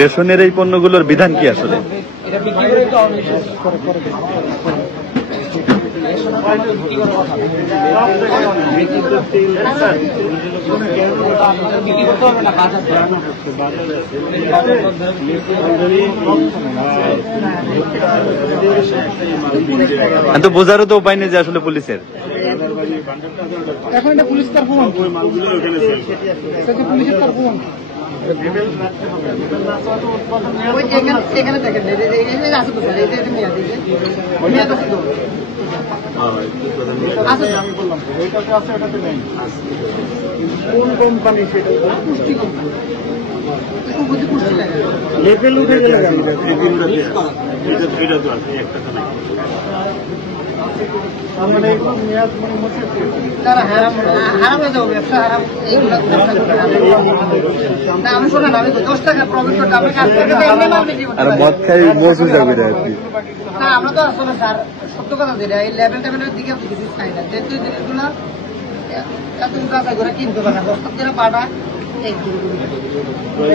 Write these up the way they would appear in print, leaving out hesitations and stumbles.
রেশনের এই পণ্যগুলোর বিধান কি আসলে? তো বোঝারও তো উপায় নেই যে আসলে পুলিশের এখন এটা পুলিশ তার ফোন পুলিশের তার ফোন এখানে দেখেন আমি বললাম ওইটাতে আছে ওটাতে নেই কোন কোম্পানি সেটা পুষ্টি কোম্পানি লেভেল উঠে গেলে এটা তো আছে একটা তো নাই মানে এগুলো মেয়াদ মানে মুছে তারা হারাম হয়ে যাবে ব্যবসা হারাম এইগুলো না আমি শোনা না আমি 10 টাকা প্রফিট করতে আমি কাজ থেকে আর মদ খাই মোজ হয়ে যাবে না আমরা তো আসলে স্যার সত্য কথা যেটা এই লেভেল টেবিলের দিকে কিছু চাই না যেহেতু জিনিসগুলো এত টাকা করে কিনতে পারে না বস্তা দিয়ে পাটা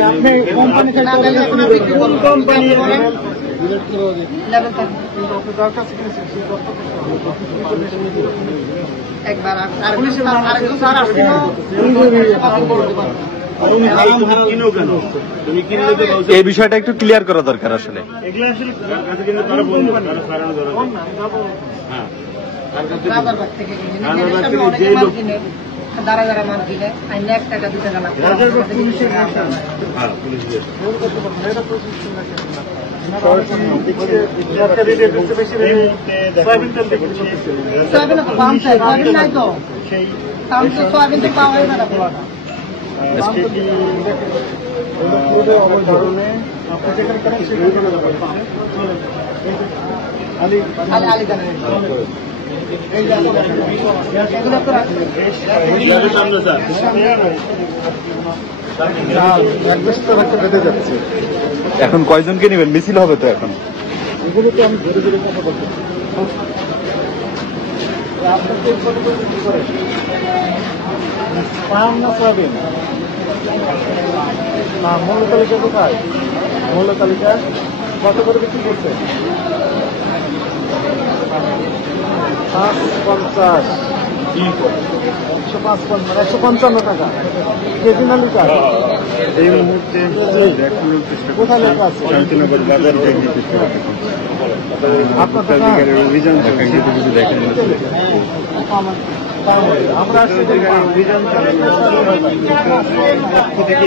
আপনি কোম্পানি কোম্পানি এই বিষয়টা একটু ক্লিয়ার করা দরকার আসলে দাঁড়া দাঁড়া মাল কিনে 1 টাকা 2 টাকা লাভ এখন কয়জনকে নেবেন? মিছিল হবে তো এখন। এগুলো তো আমি ধরে ধরে কথা বলতে পান না পাবেন না। মূল্য তালিকা কোথায়? মূল্য তালিকা কত করে বিক্রি করছে? 550 155 টাকা কেজি না লিটার? এই মুহূর্তে কোথায় লেখা আছে? শান্তিনগর বাজার থেকে আপনার অভিযান দেখেন আমরা অভিযান পক্ষ থেকে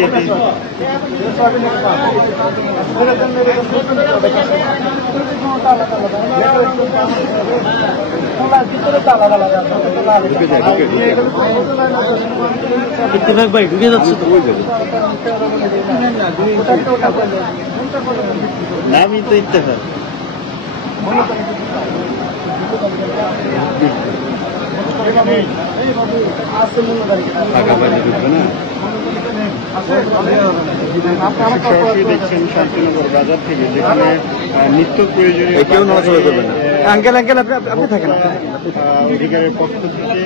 ভাই ঢুকে যাচ্ছে তো নামই তো ইত্তেফাক সরাসরি দেখছেন শান্তিনগর বাজার থেকে, যেখানে নিত্য প্রয়োজনীয় কেউ নড়াচড়া করবে না। আঙ্কেল আঙ্কেল আপনি থাকেন অধিকারের পক্ষ থেকে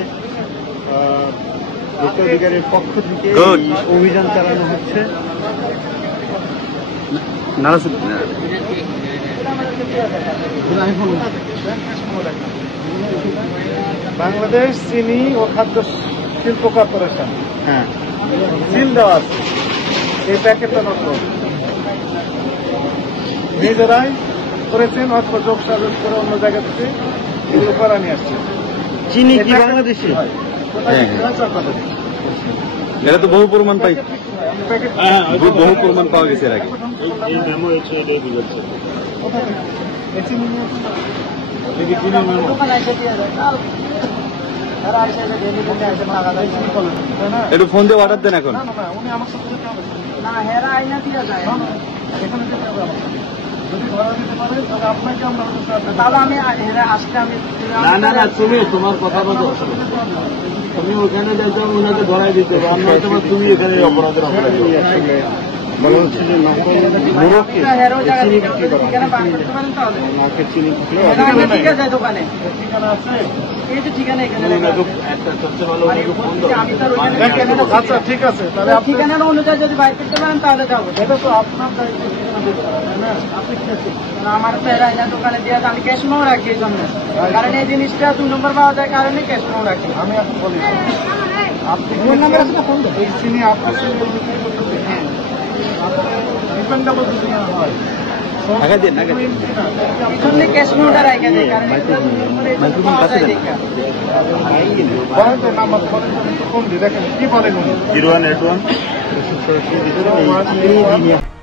অধিকারের পক্ষ থেকে অভিযান চালানো হচ্ছে। বাংলাদেশ চিনি ও খাদ্য শিল্প কর্পোরেশন, হ্যাঁ, সিল দেওয়া আছে। এই প্যাকেটটা নতুন নিজেরাই করেছেন অথবা যোগ সাজস করে অন্য জায়গা থেকে এগুলো করা নিয়ে আসছে। চিনি কি বাংলাদেশি? এটা তো বহু প্রমাণ পাই, বহু প্রমাণ পাওয়া গেছে এর আগে। একটু ফোন দিয়ে অর্ডার দেন এখন। তাহলে আমি আজকে আমি না, তুমি তোমার কথা বলো। তুমি ওখানে যাইতে ওনাকে ধরাই দিতে হবে, আমরা হয়তো তুমি এখানে অপরাধের অপরাধ বলা হচ্ছে যে মোড়ককে চিনি বিক্রি করা নাকের চিনি ঠিক আছে দোকানে এই যে ঠিকানা এখানে একটা সবচেয়ে ভালো ফোন আচ্ছা ঠিক আছে তাহলে ঠিকানা অনুযায়ী যদি বাইর করতে পারেন তাহলে যাবো। এটা তো আপনার দায়িত্ব আপনি আমার তো এরা এনে দোকানে দিয়ে আমি ক্যাশ মেও রাখি এই জন্য, কারণ এই জিনিসটা 2 নম্বর পাওয়া যায় কারণে ক্যাশ মেও রাখি। আমি এখন বলি আপনি ফোন নাম্বার আছে ফোন এই চিনি আপনার ডিপেন্ডেবল যদি হয় ক্যাশ মেওটা রাখা যায় কারণ পাওয়া যায় দেখা। নাম্বার ফোন দেখেন কি বলেন 0181